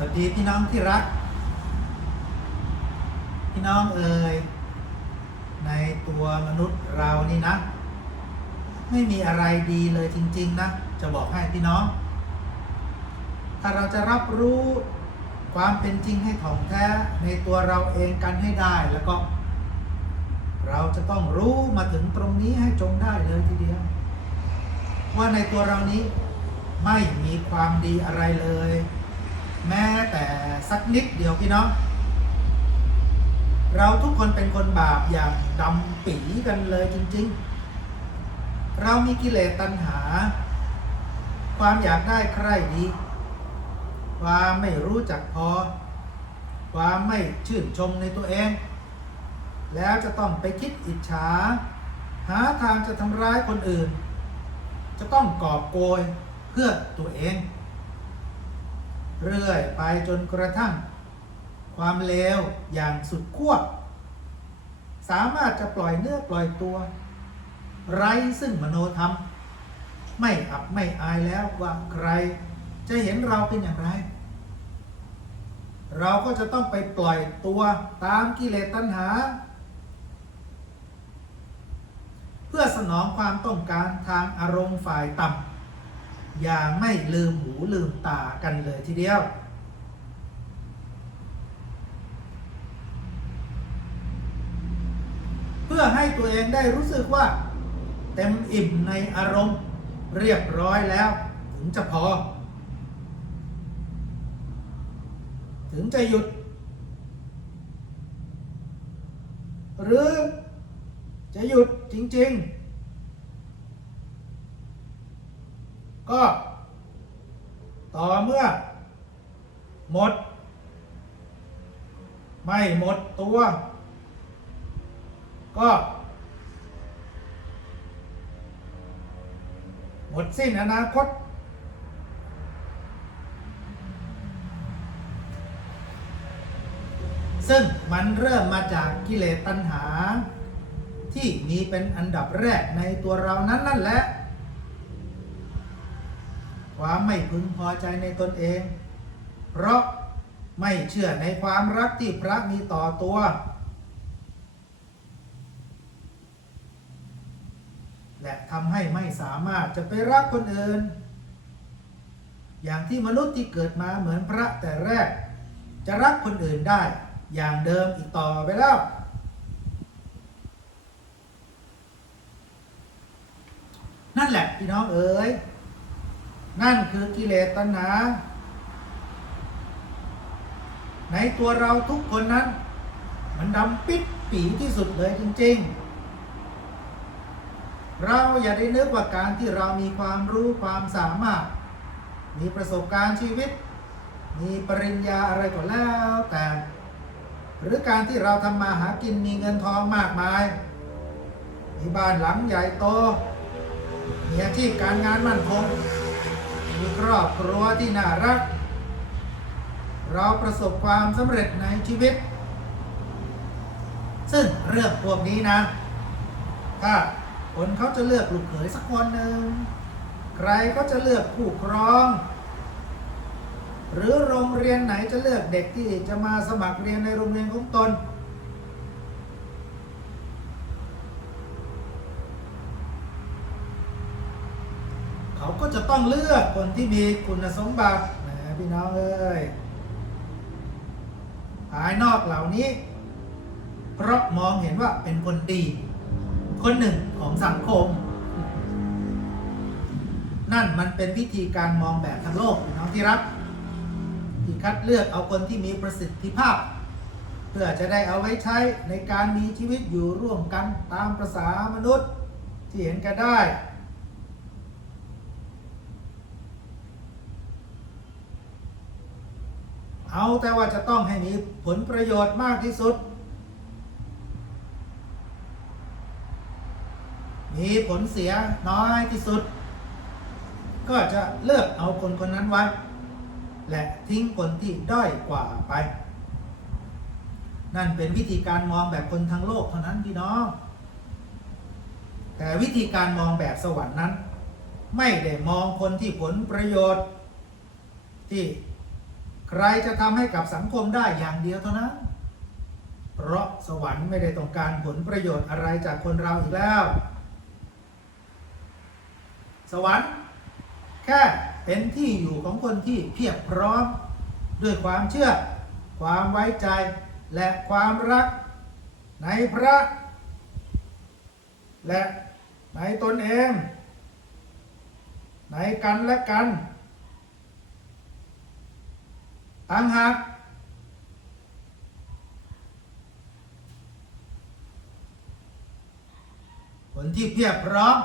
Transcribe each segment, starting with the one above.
สวัสดีพี่น้องที่รัก พี่น้องเอ่ยในตัวมนุษย์เรานี่นะ ไม่มีอะไรดีเลยจริง ๆ นะ จะบอกให้พี่น้อง ถ้าเราจะรับรู้ความเป็นจริงให้ถ่องแท้ในตัวเราเองกันให้ได้แล้วก็ เราจะต้องรู้มาถึงตรงนี้ให้จงได้เลยทีเดียว ว่าในตัวเรานี้ไม่มีความดีอะไรเลย แม้แต่สักนิดเดียวพี่น้อง เราทุกคนเป็นคนบาปอย่างดำปีกันเลยจริง ๆ เรามีกิเลสตัณหา ความอยากได้ใครดีความไม่รู้จักพอ ความไม่ชื่นชมในตัวเอง แล้วจะต้องไปคิดอิจฉา หาทางจะทำร้ายคนอื่น จะต้องกอบโกยเพื่อตัวเอง เรื่อยไปจนกระทั่ง ความเลวอย่างสุดขั้วสามารถจะปล่อยเนื้อปล่อยตัว ไร้ซึ่งมโนธรรม ไม่อับไม่อายแล้วว่าใครจะเห็นเราเป็นอย่างไร เราก็จะต้องไปปล่อยตัวตามกิเลสตัณหา เพื่อสนองความต้องการทางอารมณ์ฝ่ายต่ำ อย่าไม่ลืมหูลืมตากันเลยทีเดียว เพื่อให้ตัวเองได้รู้สึกว่า เต็มอิ่มในอารมณ์เรียบร้อยแล้ว ถึงจะพอ ถึงจะหยุด หรือจะหยุดจริง ๆ ก็ ต่อเมื่อ หมด ไม่หมดตัว ก็ หมดสิ้นอนาคต ซึ่งมันเริ่มมาจากกิเลสตัณหา ที่มีเป็นอันดับแรกในตัวเรานั้นนั่นแหละ ความไม่พึงพอใจในตนเอง เพราะไม่เชื่อในความรักที่พระมีต่อตัว และทำให้ไม่สามารถจะไปรักคนอื่น อย่างที่มนุษย์ที่เกิดมาเหมือนพระแต่แรก จะรักคนอื่นได้อย่างเดิมอีกต่อไปแล้วนั่นแหละพี่น้องเอ๋ย นั่นคือกิเลสตัณหา ในตัวเราทุกคนนั้น มันดำปิดปีที่สุดเลยจริง ๆ เราอย่าได้นึกว่าการที่เรามีความรู้ความสามารถ มีประสบการณ์ชีวิต มีปริญญาอะไรก็แล้วแต่ หรือการที่เราทำมาหากินมีเงินทองมากมาย มีบ้านหลังใหญ่โตมีอาชีพการงานมั่นคง มีครอบครัวที่น่ารัก เราประสบความสำเร็จในชีวิต ซึ่งเรื่องพวกนี้นะ ถ้าคนเขาจะเลือกลูกเขยสักคนหนึ่ง ใครก็จะเลือกผู้ครอง หรือโรงเรียนไหนจะเลือกเด็กที่จะมาสมัครเรียนในโรงเรียนของตน เขาก็จะ ต้องเลือกคนที่มีคุณสมบัตินะพี่น้องเอ้ยภายนอกเหล่านี้ เพราะมองเห็นว่าเป็นคนดี คนหนึ่งของสังคม นั่นมันเป็นวิธีการมองแบบทางโลกพี่น้องที่รักที่คัดเลือกเอาคนที่มีประสิทธิภาพ เพื่อจะได้เอาไว้ใช้ในการมีชีวิตอยู่ร่วมกันตามประษามนุษย์ที่เห็นกันได้ เอาแต่ว่าจะต้องให้มีผลประโยชน์มากที่สุด มีผลเสียน้อยที่สุด ก็จะเลือกเอาคนคนนั้นไว้ และทิ้งคนที่ด้อยกว่าไป นั่นเป็นวิธีการมองแบบคนทางโลกเท่านั้นพี่น้อง แต่วิธีการมองแบบสวรรค์นั้น ไม่ได้มองคนที่ผลประโยชน์ที่ ใครจะทำให้กับสังคมได้อย่างเดียวเท่านั้น เพราะสวรรค์ไม่ได้ต้องการผลประโยชน์อะไรจากคนเราอีกแล้ว สวรรค์แค่เป็นที่อยู่ของคนที่เพียบพร้อม ด้วยความเชื่อ ความไว้ใจและความรักในพระ และในตนเอง ในกันและกัน ต่างหากคนที่เพียบพร้อม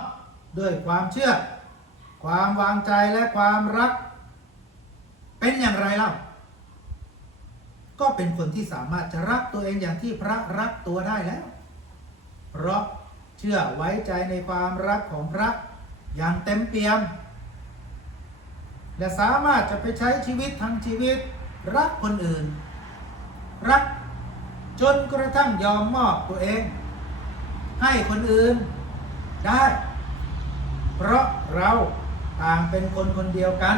ด้วยความเชื่อ ความวางใจและความรัก เป็นอย่างไรเล่าก็เป็นคนที่สามารถจะรักตัวเองอย่างที่พระรักตัวได้แล้ว เพราะเชื่อไว้ใจในความรักของพระอย่างเต็มเปี่ยม และสามารถจะไปใช้ชีวิตทั้งชีวิต รักคนอื่น รักจนกระทั่งยอมมอบตัวเอง ให้คนอื่นได้ เพราะเราต่างเป็นคนคนเดียวกัน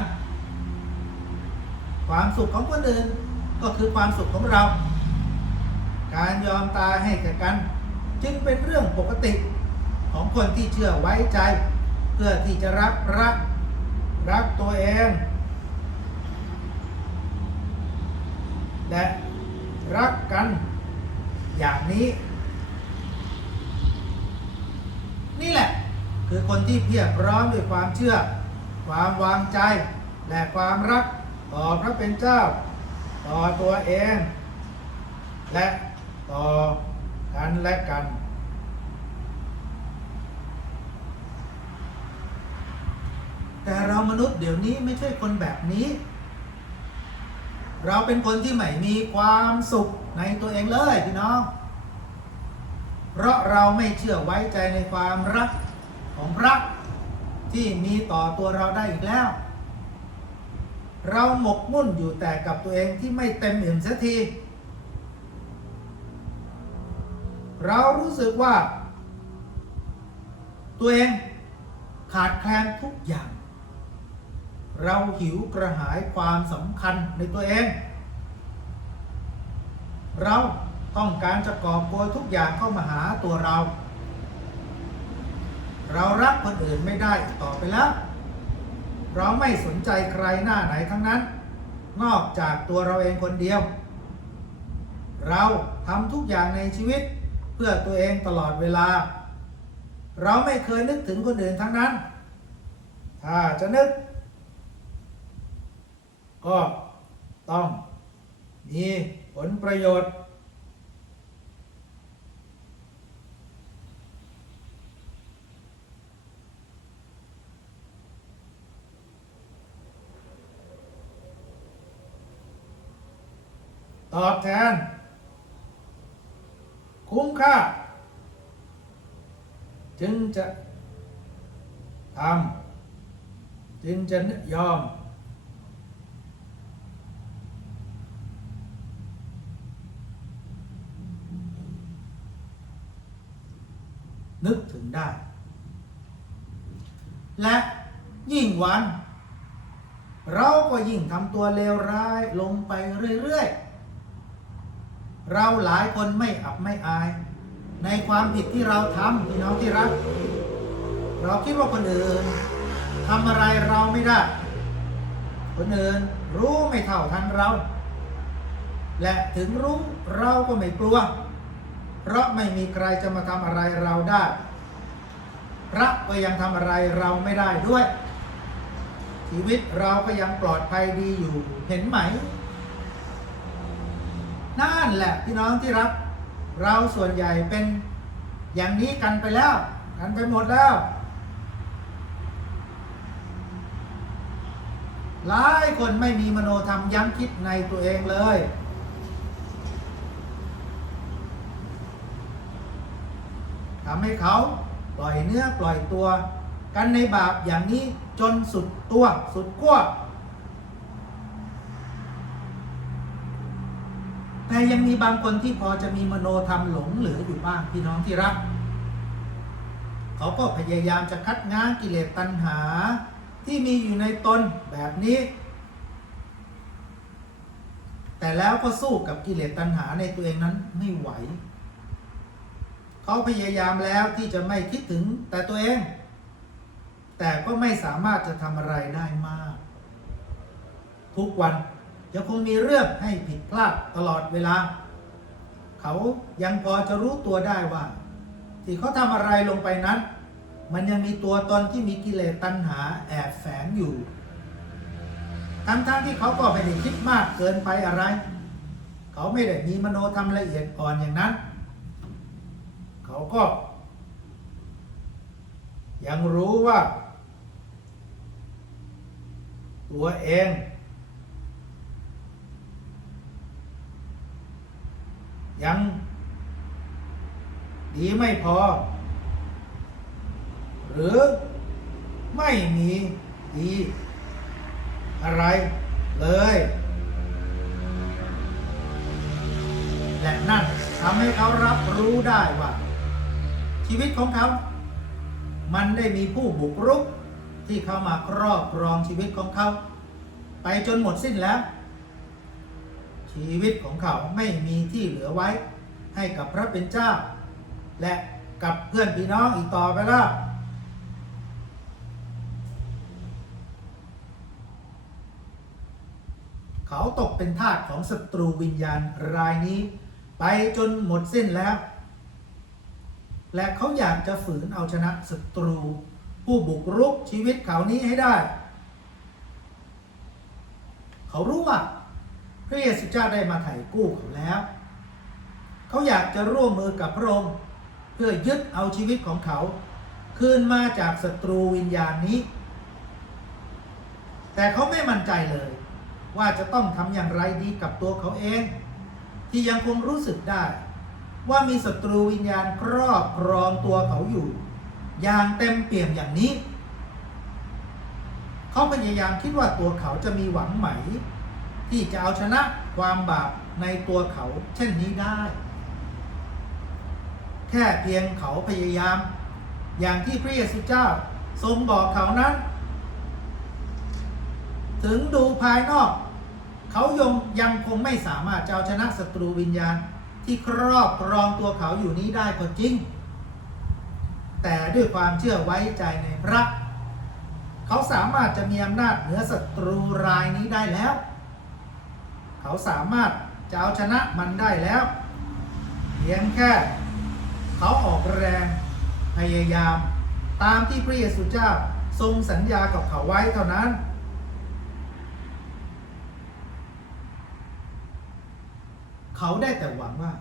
ความสุขของคนอื่นก็คือความสุขของเรา การยอมตายให้แก่กัน จึงเป็นเรื่องปกติของคนที่เชื่อไว้ใจ เพื่อที่จะรักรักรักตัวเอง และรักกันอย่างนี้ นี่แหละคือคนที่เพียบพร้อมด้วยความเชื่อ ความวางใจ และความรักต่อพระเป็นเจ้า ต่อตัวเอง และต่อกันและกัน แต่เรามนุษย์เดี๋ยวนี้ไม่ใช่คนแบบนี้ เราเป็นคนที่ไม่มีความสุขในตัวเองเลยพี่น้อง เพราะเราไม่เชื่อไว้ใจในความรักของพระที่มีต่อตัวเราได้อีกแล้ว เราหมกมุ่นอยู่แต่กับตัวเองที่ไม่เต็มอิ่มสักที เรารู้สึกว่า ตัวเองขาดแคลนทุกอย่าง เราหิวกระหายความสำคัญในตัวเอง เราต้องการจะกอบโกยทุกอย่างเข้ามาหาตัวเรา เรารักคนอื่นไม่ได้ต่อไปแล้ว เราไม่สนใจใครหน้าไหนทั้งนั้น นอกจากตัวเราเองคนเดียว เราทำทุกอย่างในชีวิตเพื่อตัวเองตลอดเวลา เราไม่เคยนึกถึงคนอื่นทั้งนั้น ถ้าจะนึก ก็ต้องมีผลประโยชน์ ตอบแทน คุ้มค่า จึงจะทำจึงจะยอม นึกถึงได้ และยิ่งวัน เราก็ยิ่งทำตัวเลวร้ายลงไปเรื่อยๆ เราหลายคนไม่อับไม่อาย ในความผิดที่เราทำพี่น้องที่รัก เราคิดว่าคนอื่นทำอะไรเราไม่ได้ คนอื่นรู้ไม่เท่าทันเรา และถึงรู้เราก็ไม่กลัว เพราะไม่มีใครจะมาทำอะไรเราได้ พระก็ยังทำอะไรเราไม่ได้ด้วย ชีวิตเราก็ยังปลอดภัยดีอยู่เห็นไหม นั่นแหละพี่น้องที่รัก เราส่วนใหญ่เป็นอย่างนี้กันไปแล้ว กันไปหมดแล้วหลายคนไม่มีมโนธรรมยั้งคิดในตัวเองเลย ทำให้เขาปล่อยเนื้อปล่อยตัว กันในบาปอย่างนี้จนสุดตัวสุดขั้วแต่ยังมีบางคนที่พอจะมีมโนธรรมหลงเหลืออยู่บ้างพี่น้องที่รัก เขาก็พยายามจะคัดง้างกิเลสตัณหาที่มีอยู่ในตนแบบนี้ แต่แล้วก็สู้กับกิเลสตัณหาในตัวเองนั้นไม่ไหว เขาพยายามแล้วที่จะไม่คิดถึงแต่ตัวเอง แต่ก็ไม่สามารถจะทำอะไรได้มาก ทุกวันยังคงมีเรื่องให้ผิดพลาดตลอดเวลา เขายังพอจะรู้ตัวได้ว่า ที่เขาทำอะไรลงไปนั้น มันยังมีตัวตนที่มีกิเลสตัณหาแอบแฝงอยู่ทั้งๆทที่เขาก็ไม่ได้คิดมากเกินไปอะไร เขาไม่ได้มีมโนธรรมละเอียดอ่อนอย่างนั้น เขาก็ ยังรู้ว่า ตัวเอง ยัง ดีไม่พอ หรือไม่มีดีอะไรเลยและนั่นทำให้เขารับรู้ได้ว่า ชีวิตของเขา มันได้มีผู้บุกรุกที่เข้ามาครอบครองชีวิตของเขา ไปจนหมดสิ้นแล้ว ชีวิตของเขาไม่มีที่เหลือไว้ ให้กับพระเป็นเจ้า และกับเพื่อนพี่น้องอีกต่อไปแล้วเขาตกเป็นทาสของศัตรูวิญญาณรายนี้ ไปจนหมดสิ้นแล้ว และเขาอยากจะฝืนเอาชนะศัตรู ผู้บุกรุกชีวิตเขานี้ให้ได้ เขารู้ว่าพระเยซูเจ้าได้มาไถ่กู้เขาแล้ว เขาอยากจะร่วมมือกับพระองค์เพื่อยึดเอาชีวิตของเขา คืนมาจากศัตรูวิญญาณนี้ แต่เขาไม่มั่นใจเลย ว่าจะต้องทำอย่างไรดีกับตัวเขาเอง ที่ยังคงรู้สึกได้ ว่ามีศัตรูวิญญาณครอบครองตัวเขาอยู่ อย่างเต็มเปี่ยมอย่างนี้ เขาพยายามคิดว่าตัวเขาจะมีหวังไหม ที่จะเอาชนะความบาปในตัวเขาเช่นนี้ได้ แค่เพียงเขาพยายาม อย่างที่พระเยซูเจ้าทรงบอกเขานั้น ถึงดูภายนอก เขายงยังคงไม่สามารถจะเอาชนะศัตรูวิญญาณ ที่ครอบครองตัวเขาอยู่นี้ได้ก็จริง แต่ด้วยความเชื่อไว้ใจในพระ เขาสามารถจะมีอำนาจเหนือศัตรูรายนี้ได้แล้ว เขาสามารถจะเอาชนะมันได้แล้วเพียงแค่เขาออกแรงพยายาม ตามที่พระเยซูเจ้าทรงสัญญากับเขาไว้เท่านั้น เขาได้แต่หวังว่า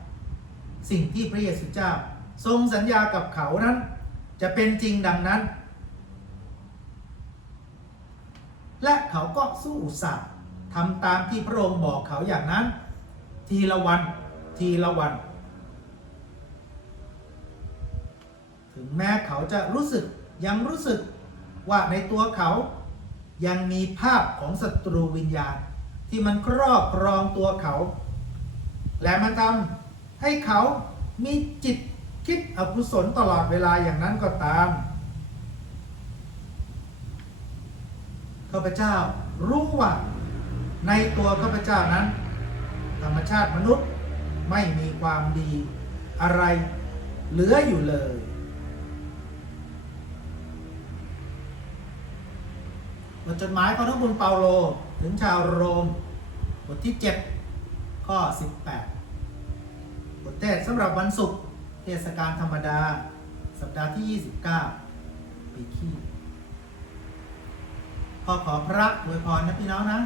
สิ่งที่พระเยซูเจ้า ทรงสัญญากับเขานั้น จะเป็นจริงดังนั้น และเขาก็สู้อุตส่าห์ทำตามที่พระองค์บอกเขาอย่างนั้น ทีละวันทีละวัน ถึงแม้เขาจะรู้สึกยังรู้สึกว่าในตัวเขายังมีภาพของศัตรูวิญญาณ ที่มันครอบครองตัวเขา และมันทำให้เขามีจิตคิดอกุศลตลอดเวลาอย่างนั้นก็ตามข้าพเจ้ารู้ว่าในตัวข้าพเจ้านั้น ธรรมชาติมนุษย์ไม่มีความดีอะไรเหลืออยู่เลย บทจดหมายของท่านบุญเปาโลถึงชาวโรม บทที่ 7 ข้อ 18 บทเทศสำหรับวันศุกร์เทศกาลธรรมดา สัปดาห์ที่ 29 ปีขี้ขอขอพระอวยพรนะพี่น้องนะ